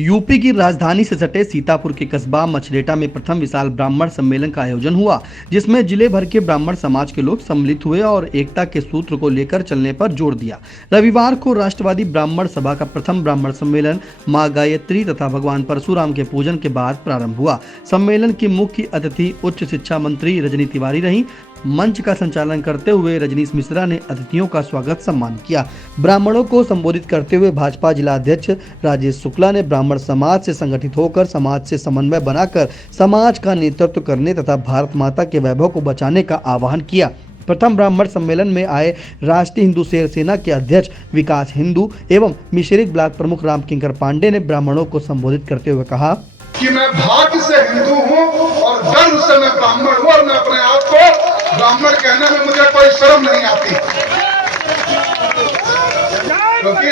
UP की राजधानी से सटे सीतापुर के कस्बा मछरेटा में प्रथम विशाल ब्राह्मण सम्मेलन का आयोजन हुआ, जिसमें जिले भर के ब्राह्मण समाज के लोग सम्मिलित हुए और एकता के सूत्र को लेकर चलने पर जोर दिया। रविवार को राष्ट्रवादी ब्राह्मण सभा का प्रथम ब्राह्मण सम्मेलन मां गायत्री तथा भगवान परशुराम के पूजन के बाद प्रारंभ हुआ। सम्मेलन की मुख्य अतिथि उच्च शिक्षा मंत्री रजनी तिवारी रही। मंच का संचालन करते हुए रजनीश मिश्रा ने अतिथियों का स्वागत सम्मान किया। ब्राह्मणों को संबोधित करते हुए भाजपा जिला अध्यक्ष राजेश शुक्ला ने ब्राह्मण समाज से संगठित होकर समाज से समन्वय बनाकर समाज का नेतृत्व करने तथा भारत माता के वैभव को बचाने का आह्वान किया। प्रथम ब्राह्मण सम्मेलन में आए राष्ट्रीय हिंदू शेर सेना के अध्यक्ष विकास हिंदू एवं मिश्रिक ब्लॉक प्रमुख राम किंकर पांडे ने ब्राह्मणों को संबोधित करते हुए कहा कि मैं भाग्य से हिंदू हूं और गर्व से मैं ब्राह्मण हूं और मैं अपने आप को ब्राह्मण कहने में मुझे कोई शर्म नहीं आती, क्योंकि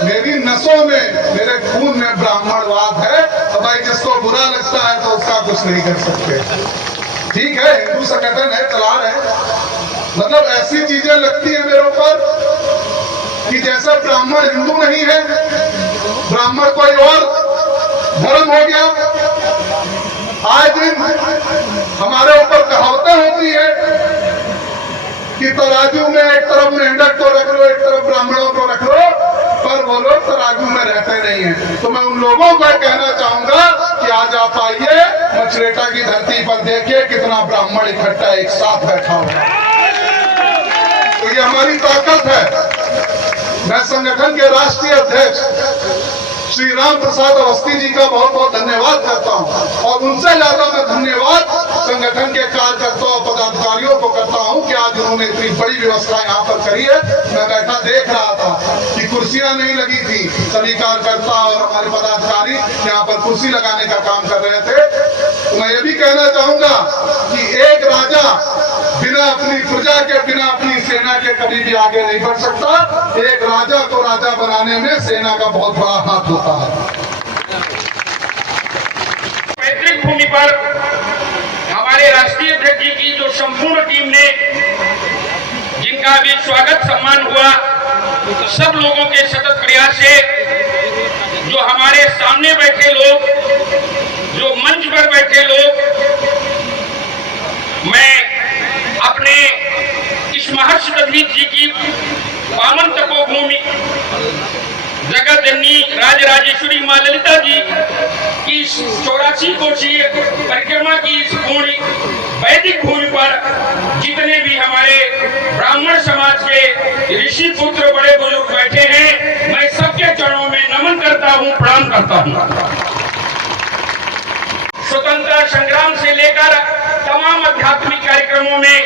मेरी नसों में, मेरे खून में ब्राह्मणवाद है। अब भाई जिसको बुरा लगता है तो उसका कुछ नहीं कर सकते। ठीक है, हिंदू संगठन है, चला रहे, मतलब ऐसी चीजें लगती है मेरे ऊपर कि जैसा ब्राह्मण हिंदू नहीं है, ब्राह्मण कोई और धर्म हो गया। आज दिन हमारे ऊपर कहावतें होती है कि तराजू में एक तरफ मेंढक को रख लो, एक तरफ ब्राह्मणों को रख लो, पर वो लोग तराजू में रहते नहीं हैं। तो मैं उन लोगों को कहना चाहूंगा कि आज आप आइए, मछरेटा की धरती पर देखिए कितना ब्राह्मण इकट्ठा एक साथ बैठा हुआ है। तो ये हमारी ताकत है। मैं संगठन के राष्ट्रीय अध्यक्ष श्री राम प्रसाद अवस्थी जी का बहुत बहुत धन्यवाद करता हूं और उनसे ज्यादा मैं धन्यवाद संगठन के कार्यकर्ताओं पदाधिकारियों को करता हूं कि आज उन्होंने इतनी बड़ी व्यवस्था यहाँ पर करी है। मैं बैठा देख रहा था कि कुर्सियां नहीं लगी थी, सभी कार्यकर्ता और हमारे पदाधिकारी यहाँ पर कुर्सी लगाने का काम कर रहे थे। तो मैं ये भी कहना चाहूंगा कि एक राजा बिना अपनी प्रजा के, बिना अपनी सेना के कभी भी आगे नहीं बढ़ सकता। एक राजा को राजा बनाने में सेना का बहुत बड़ा हाथ होता है। पैतृक भूमि पर हमारे राष्ट्रीय अध्यक्ष जी की जो संपूर्ण टीम ने, जिनका भी स्वागत सम्मान हुआ, सब लोगों के सतत प्रयास से जो हमारे सामने बैठे लोग, जो मंच पर बैठे लोग, मैं अपने इस महर्षि दधीच जी की पावन तपोभूमि जगत जननी राजराजेश्वरी मां ललिता जी की 84 कोशीय परिक्रमा की इस पूर्ण वैदिक भूमि पर जितने भी हमारे ब्राह्मण समाज के ऋषि पुत्र बड़े बुजुर्ग बैठे हैं, मैं सबके चरणों में नमन करता हूं, प्रणाम करता हूं। स्वतंत्रता संग्राम से लेकर तमाम आध्यात्मिक कार्यक्रमों में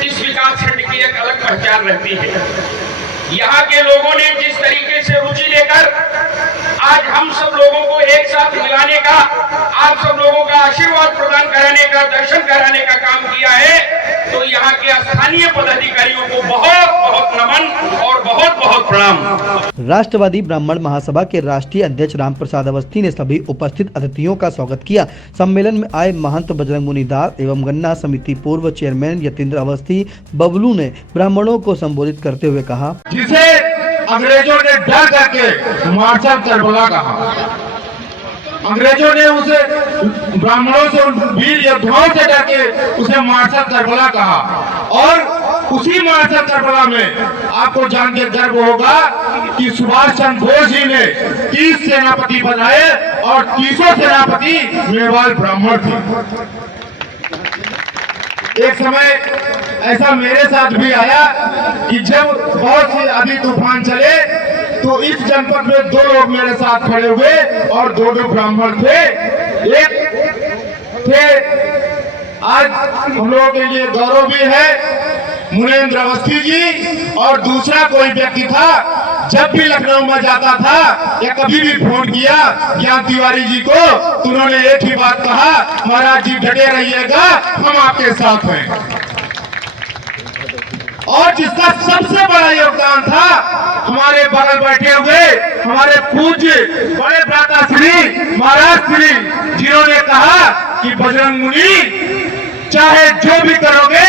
इस विकास खंड की एक अलग पहचान रहती है। यहाँ के लोगों ने जिस तरीके से रुचि लेकर आज हम सब लोगों को एक साथ मिलाने का, आप सब लोगों का आशीर्वाद प्रदान कराने का, दर्शन कराने का काम किया है, तो यहाँ के स्थानीय पदाधिकारियों को बहुत बहुत नमन और बहुत बहुत प्रणाम। राष्ट्रवादी ब्राह्मण महासभा के राष्ट्रीय अध्यक्ष राम प्रसाद अवस्थी ने सभी उपस्थित अतिथियों का स्वागत किया। सम्मेलन में आए महंत बजरंग मुनि दास एवं गन्ना समिति पूर्व चेयरमैन यतीन्द्र अवस्थी बबलू ने ब्राह्मणों को संबोधित करते हुए कहा, जिसे अंग्रेजों ने डर करके मार्शल करबला कहा। अंग्रेजों ने उसे ब्राह्मणों से, वीर योद्धाओं से डर के उसे मार्शल करबला कहा। और उसी मार्शल करबला में आपको जान के गर्व होगा कि सुभाष चंद्र बोस जी ने 30 सेनापति बनाए और 30 सेनापति मेवाड़ ब्राह्मण थे। एक समय ऐसा मेरे साथ भी आया कि जब बहुत से आंधी तूफान चले तो इस जनपद में 2 लोग मेरे साथ खड़े हुए और 2 ब्राह्मण थे। एक थे, आज हम लोगों के लिए गौरव भी है, मुनेन्द्र अवस्थी जी, और दूसरा कोई व्यक्ति था, जब भी लखनऊ में जाता था या कभी भी फोन किया ज्ञान तिवारी जी को, तो उन्होंने एक ही बात कहा, महाराज जी डटे रहिएगा, हम आपके साथ हैं। और जिसका सबसे बड़ा योगदान था, हमारे बगल बैठे हुए हमारे पूज्य बड़े भ्राता श्री महाराज श्री, जिन्होंने कहा कि बजरंग मुनि चाहे जो भी करोगे,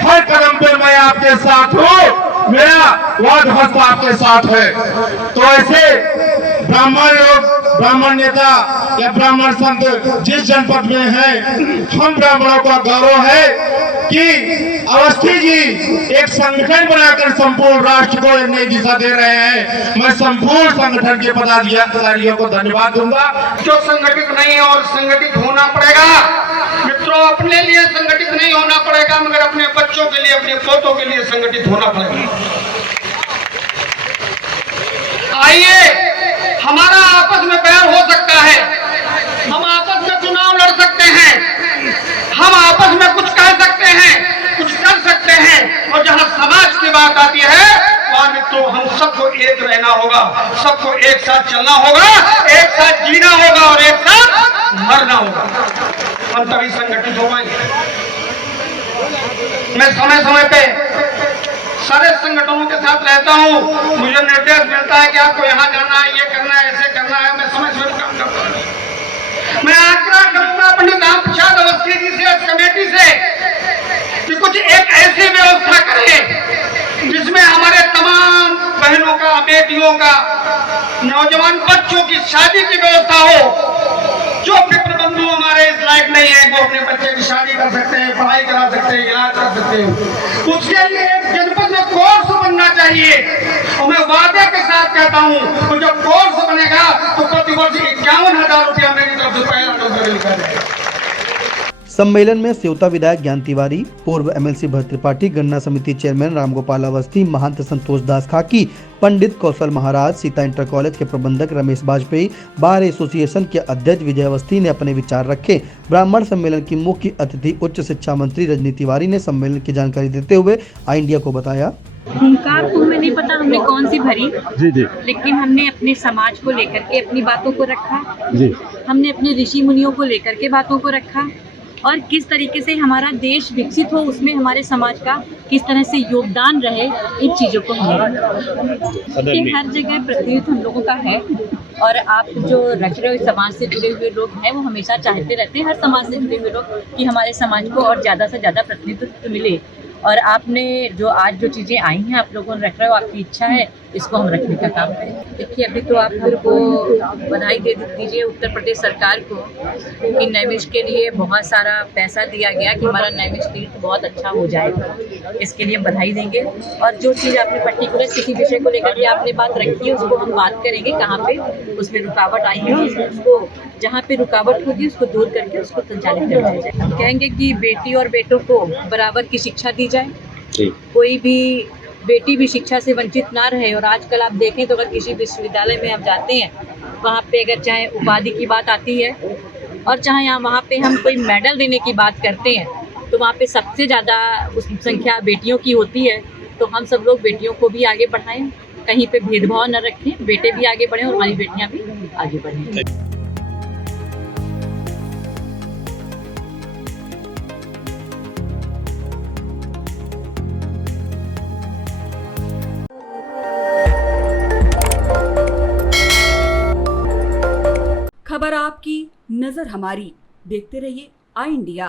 हर कदम पे मैं आपके साथ हूँ, मेरा वाद हस्त आपके साथ है। तो ऐसे ब्राह्मण लोग ब्राह्मण नेता या ब्राह्मण संत जिस जनपद में है, हम ब्राह्मणों का गौरव है कि अवस्थी जी एक संगठन बनाकर संपूर्ण राष्ट्र को एक नई दिशा दे रहे हैं। मैं संपूर्ण संगठन के पदाधिकारियों को धन्यवाद दूंगा। जो संगठित नहीं है और संगठित होना पड़ेगा मित्रों, अपने लिए संगठित नहीं होना पड़ेगा मगर अपने बच्चों के लिए, अपने पोतों के लिए संगठित होना पड़ेगा। आइए, हमारा आपस में बैर हो सकता है, हम आपस में चुनाव लड़ सकते हैं, हम आपस में कुछ कह सकते हैं, कुछ कर सकते हैं, और जहां समाज की बात आती है वहां मित्रों हम सबको एक रहना होगा, सबको एक साथ चलना होगा, एक साथ जीना होगा और एक साथ मरना होगा। हम तभी संगठित हो पाएंगे। मैं समय समय पे सारे संगठनों के साथ रहता हूँ, मुझे निर्देश मिलता है कि आपको यहाँ जाना है, ये करना है, ऐसे करना है, मैं समय समय काम करता हूँ। मैं आग्रह करूंगा पंडित राम प्रसाद अवस्थी जी से, इस कमेटी से, कि कुछ एक ऐसी व्यवस्था करें जिसमें हमारे तमाम बहनों का, बेटियों का, नौजवान बच्चों की शादी की व्यवस्था हो। जो मित्र बंधु हमारे इस लायक नहीं है वो अपने बच्चे की शादी कर सकते हैं, पढ़ाई करा सकते हैं, इलाज कर सकते हैं। उसके लिए एक जनपद में कोर्स बनना चाहिए, और मैं वादे के साथ कहता हूँ तो जब कोर्स बनेगा तो प्रतिवर्ष 51,000 रुपया मेरी तरफ से पहला नंबर लिखा जाएगा। सम्मेलन में सेवता विधायक ज्ञान तिवारी, पूर्व एमएलसी भरत त्रिपाठी, गन्ना समिति चेयरमैन रामगोपाल अवस्थी, महंत संतोष दास खाकी, पंडित कौशल महाराज, सीता इंटर कॉलेज के प्रबंधक रमेश बाजपेयी, बार एसोसिएशन के अध्यक्ष विजय अवस्थी ने अपने विचार रखे। ब्राह्मण सम्मेलन की मुख्य अतिथि उच्च शिक्षा मंत्री रजनी तिवारी ने सम्मेलन की जानकारी देते हुए आई इंडिया को बताया। हुंकार को हमें नहीं पता हमने कौन सी भरी जी, लेकिन हमने अपने समाज को लेकर के अपनी बातों को रखा जी, हमने अपने ऋषि मुनियों को लेकर के बातों को रखा, और किस तरीके से हमारा देश विकसित हो उसमें हमारे समाज का किस तरह से योगदान रहे, इन चीज़ों को हमने हर जगह प्रतिनिधित्व हम लोगों का है। और आप जो रख रहे हो समाज से जुड़े हुए लोग हैं वो हमेशा चाहते रहते हैं, हर समाज से जुड़े हुए लोग, कि हमारे समाज को और ज़्यादा से ज़्यादा प्रतिनिधित्व मिले। और आपने जो आज जो चीज़ें आई हैं आप लोगों ने रख रहे हो, आपकी इच्छा है, इसको हम रखने का काम करें। देखिए, अभी तो आप लोग को बधाई दे दीजिए उत्तर प्रदेश सरकार को कि नैमिष के लिए बहुत सारा पैसा दिया गया कि हमारा नैमिष तीर्थ बहुत अच्छा हो जाएगा, इसके लिए हम बधाई देंगे। और जो चीज़ आपने पर्टिकुलर किसी विषय को लेकर के आपने बात रखी है उसको हम बात करेंगे, कहाँ पे उसमें रुकावट आई है, उसको जहाँ पे रुकावट होगी उसको दूर करके उसको संचालित कर दिया जाए। हम कहेंगे कि बेटी और बेटों को बराबर की शिक्षा दी जाए, कोई भी बेटी भी शिक्षा से वंचित ना रहे। और आजकल आप देखें तो अगर किसी विश्वविद्यालय में आप जाते हैं वहाँ पे अगर चाहे उपाधि की बात आती है और चाहे वहाँ पे हम कोई मेडल देने की बात करते हैं तो वहाँ पे सबसे ज़्यादा उस संख्या बेटियों की होती है। तो हम सब लोग बेटियों को भी आगे बढ़ाएं, कहीं पे भेदभाव न रखें, बेटे भी आगे बढ़ें और हमारी बेटियाँ भी आगे बढ़ें। खबर आपकी, नजर हमारी। देखते रहिए आई इंडिया।